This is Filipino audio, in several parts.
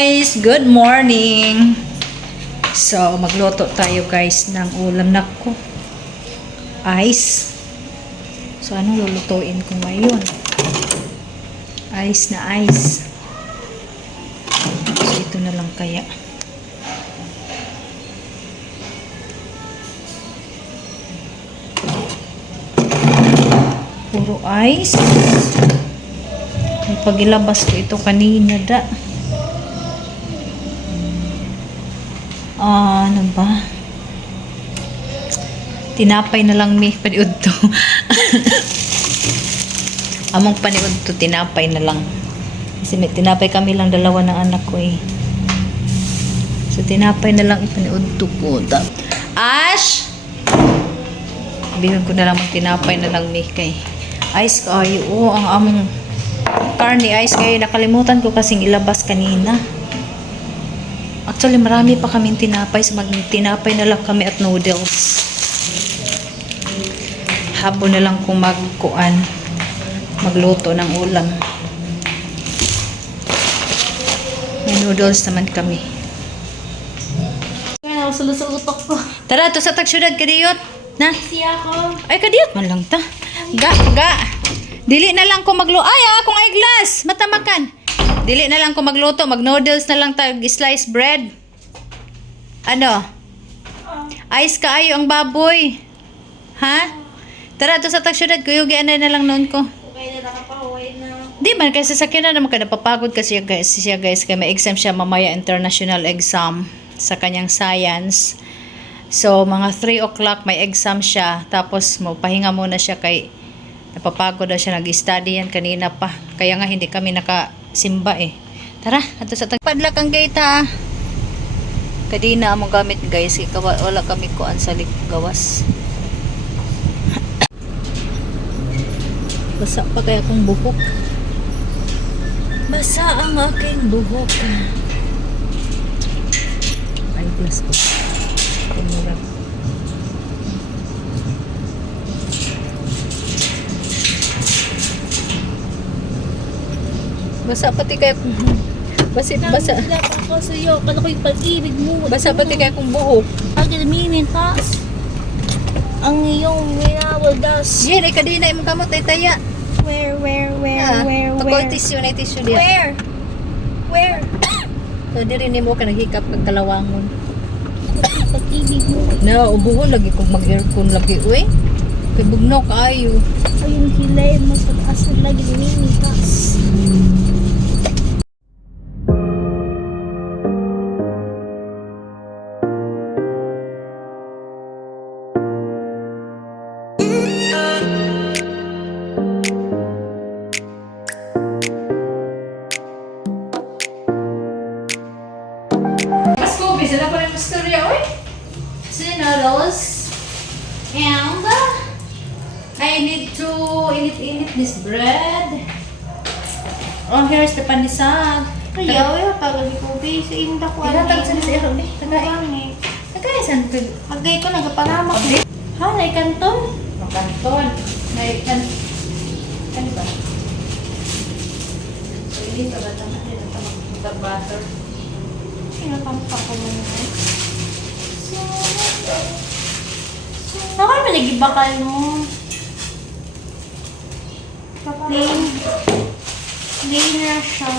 guys! Good morning! So, magluto tayo guys ng ulam na ko. Ice. So, anong lulutuin ko ngayon? Ice na ice. So, ito na lang kaya. Puro ice. Pagilabas ko ito kanina da. Ano ba? Tinapay na lang mi paniud to. Among paniud to, tinapay na lang. Kasi may tinapay kami lang dalawa ng anak ko eh. So tinapay na lang ipaniud to ko. Ash! Bigyan ko na lang tinapay na lang mi kay ice kayo. Oh, ang among karne ice kayo. Nakalimutan ko kasing ilabas kanina. Actually, marami pa kaming tinapay. So, mag-tinapay na lang kami at noodles. Hapon na lang kung magluto ng ulam. May noodles naman kami. Kaya sulusulutok ko. Tara, to sa tagsyudad, kadiyot. Na? Siya ako. Ay, kadiyot man lang ta. Ga. Dili na lang kung ay, akong eyeglass. Matamakan. Dili na lang kung magluto. Mag-noodles na lang tag slice bread. Ano? Ice kaayo ang baboy. Ha? Tara, to sa tagsyudad. Kuyugian na lang noon ko. Okay na nakapahuway na. Di man, kasi sa na naman ka napapagod kasi siya guys. Kaya may exam siya mamaya, international exam sa kanyang science. So, mga 3 o'clock may exam siya. Tapos, pahinga muna siya kay napapagod na siya. Nag-study yan kanina pa. Kaya nga hindi kami nakasimba eh. Tara, ato sa padlak ang gate ha. Kadina among gamit guys. Wala kami kuan sa gawas. Basa pa kaya akong buhok. Basa ang aking buhok. Ay, plus ko. Kumurap. Basa pati kaya kung basa. Naglapan ko sa iyo. Kala ko yung pag-ibig mo. Basa pati kaya kung buhok. Pag-mintas. Ang iyong minawadas. Yan, ay kadina imong kamot ay taya. Where? Pagkol tissue na tissue diya. Where? So, diri nimo ka naghikap kag kalawangon. Pag-ibig mo. Na, ubuhon lagi kung mag-aircon lagi. Uy, kay bugnaw kaayo. Ayun hilay mo sa asal lagi mintas. Mas kopi, sila pa rin masturya, uy. Noodles. And I need to init this bread. Oh, here's the panisag. Ayaw, pagod ko be sa inda ko. Ilatag sa iro ni. Tagay. Tagay san pag Pagay ko nagapangamak. Ha, nay kanton. kanton. May kan ba? So ini ba tama din ang butter. Pinatampak ko man yun. Nakay man nagibakal mo. Plain na siya.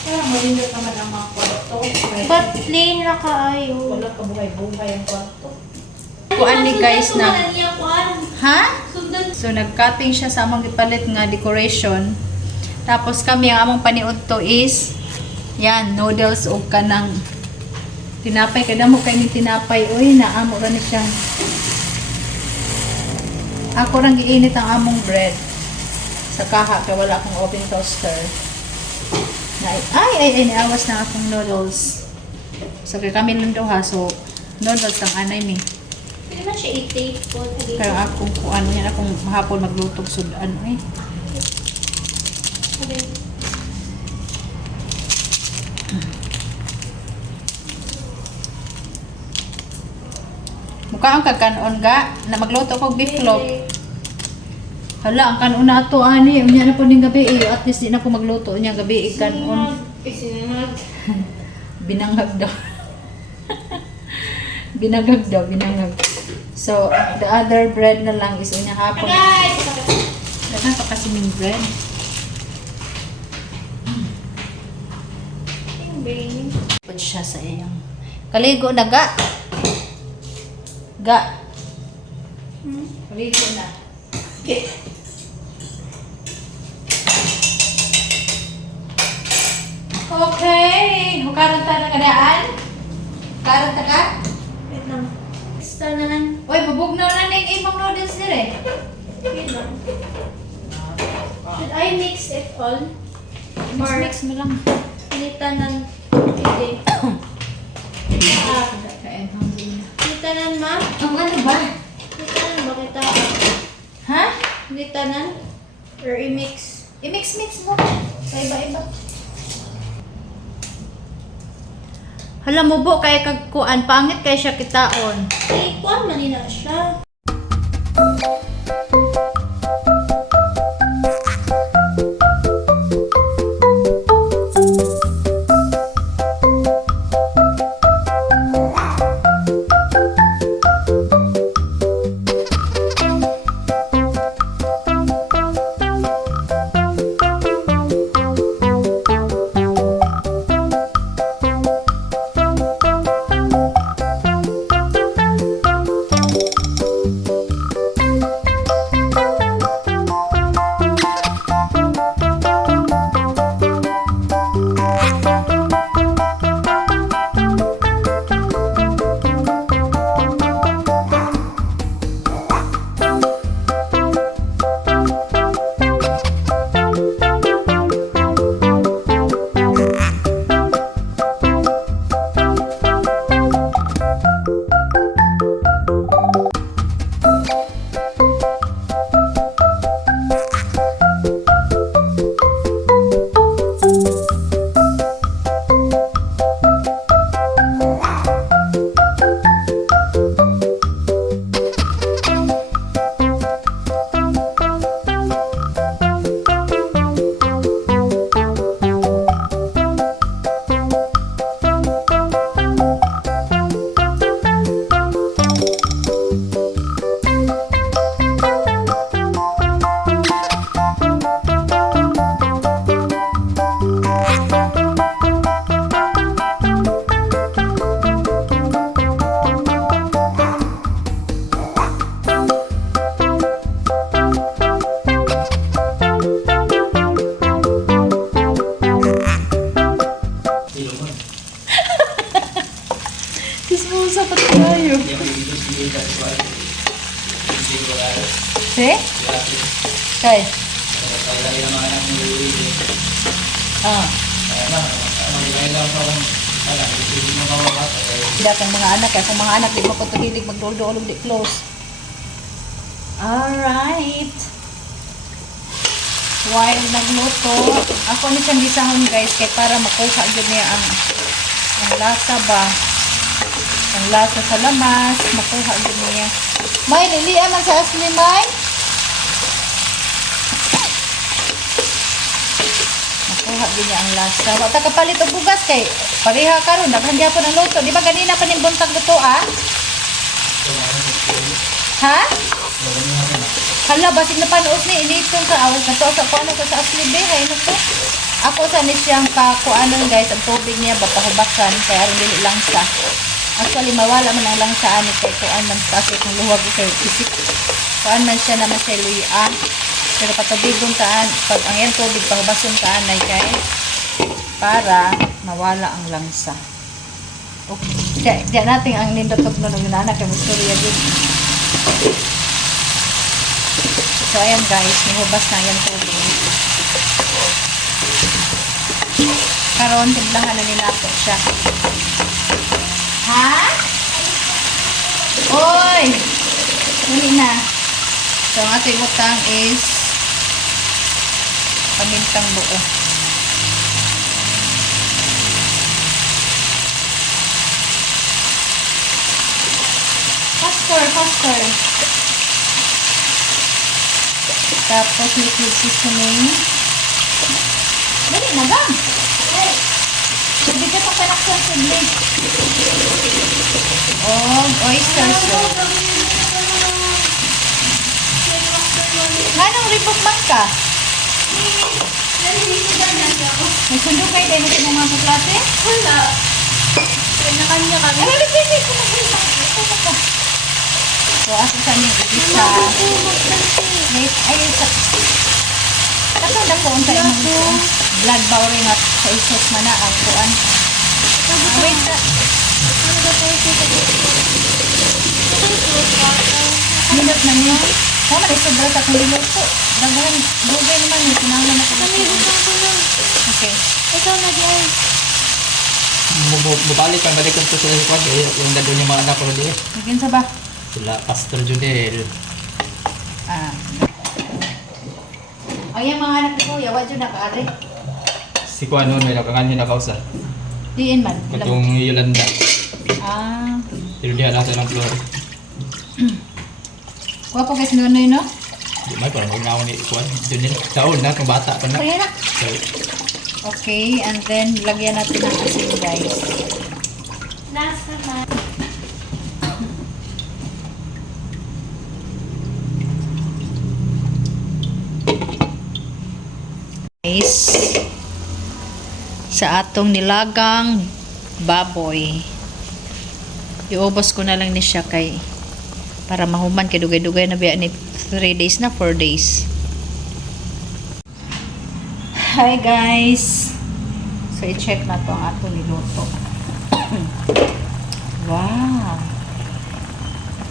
Kaya malindot naman ang mga kwarto. But plain na kaayo. Wala ka buhay-buhay ang kwarto. Kuan ni guys na. Ha? So nag-cutting siya sa among ipalit nga decoration. Tapos kami ang among paniud to is yan, noodles o kanang tinapay. Kada mo kayo ni tinapay. Uy, naamo ra na siya. Ako rang giinit ang among bread sa kaha kaya wala akong oven toaster. Ay, niawas na akong noodles. So kaya kami lang daw ha. So noodles ang anay mi. Hindi man siya i-take po. Kaya akong ano yan akong mahapon maglutog sudan eh. Mukha ang kakanon ga na magluto kog beef loaf. Hala, ang kanon na ato ani, unya na po ning gabi, at least di na ko magluto unya gabi kanon. Isinangag. Binangag daw. Binangag daw, binangag. So, the other bread na lang is unya hapon. Guys! Dagan pa kasi ming bread. Bing. Pud siya sa iyang. Kaligo na ga. Ga. Kaligo na. Okay. Okay. Hukaran ta ng kadaan. Hukaran ta ka. Wait lang. Stanan. Uy, bubugnaw na ning imong noodles dire. Wait lang. Should I mix it all? Mix mo lang. Nitanan. Okay. Kain hungry na. Nitanan, ma? Ang ano ba? Nitanan ba kita? Ha? Nitanan? Or i-mix? I-mix-mix mo. Iba-iba. Hala mo bo kay kagkuan pangit kay siya kitaon. Eh, kuwan manina siya. Kismosa pa tayo. Si? Kay? Ah. Datang mga anak, kaya kung mga anak di mo ko tuhilig magdulog di close. Alright. While nagluto, ako ni siyang gisahon guys, kay para makuha yun niya ang lasa ba. Ang lasa sa lamas, makuha yun niya. May, lilian man sa asli, May. Makuha yun niya ang lasa. Wata kapalit og bugas kay pareha karon naghandya po ng luto. Di ba ganina pa ning buntag luto ah? Ha? Hala, basig na panood ni initong ka awas na to sa kuano ko sa asli be, hay nako. Ako sa ni siyang kakuanon guys, ang tubig niya bapahubakan kaya aron dili lang sa. Actually mawala man ang lang sa ani kay kuan man kasi kung luwag kay isip. Kuan man siya naman sa luya. Pero patubigon taan pag ang yan tubig pahubason taan ay kay para mawala ang langsa. Okay. Diyan natin ang nindotog na ng anak kay musturya din. So ayan guys, nihubas na yan tubig. Karon tiblahan na nilato siya. Ha? Oy! Huli na. So ang ating utang is pamintang buo. Faster. Tapos liquid seasoning. Dali na ba? possibly. Oh, oyster soup. Anong ribot man ka? May sundo kayo tayo mo sa mga plate? Wala. Kanya-kanya kami. Ano rin pwede ko mag-ibang? Ito ka. So, asa sa niyo isa. Wait, ayun sa... Katong na ko unta imong ko. Blood bowing at sa isos man na ang kuan. Wait, minute na niyo. Oh, may sobra sa kung liluto. Daghan, dugay naman yung kinahanglan na ko. Okay. Ikaw na di ay. Mubalik ang balik ko sa kwan yung dadon yung mga anak ko di. Magin sa ba? Sila Pastor Junel. Ah. Ay, yung mga anak ko, yawa dyan nakaari. Si Kwan noon may nakangan na kausa. Diin man. Katong Yolanda. Ah. Pero di halata ng floor. Kuha po guys, nonoy, no? Di may parang huwag ni Kwan. Junel. Taon na, kung bata pa na. Kaya na. So, Okay, and then lagyan natin ng asin, guys. Nasa na. Guys, sa atong nilagang baboy. Iubos ko na lang ni siya kay para mahuman kay dugay-dugay na biya ni 3 days na 4 days. Hi guys. So i-check na to ang atong niluto. Wow.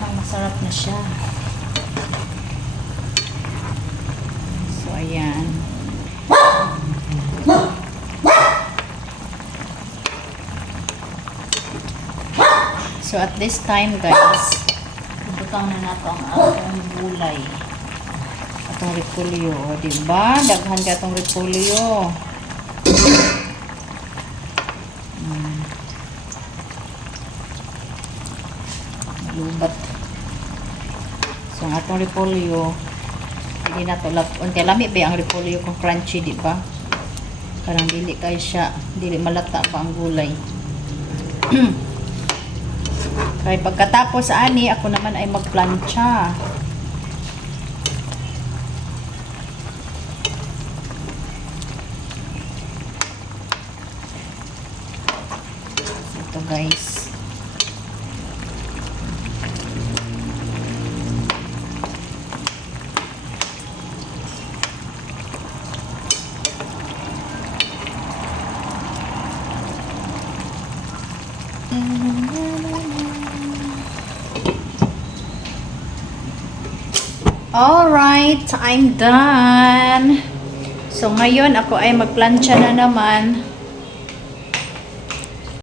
Ang masarap na siya. So ayan. So at this time guys, ibutang na nato ang atong gulay. Atong repolyo, o diba? Daghan ka atong repolyo. Lubat. So ang atong repolyo, hindi na to unti lami ba ang repolyo kung crunchy, di ba? Parang dili kay siya, dili malata pa ang gulay. Kaya pagkatapos ani, ako naman ay magplancha. Ito guys. Alright, I'm done. So ngayon ako ay magplancha na naman.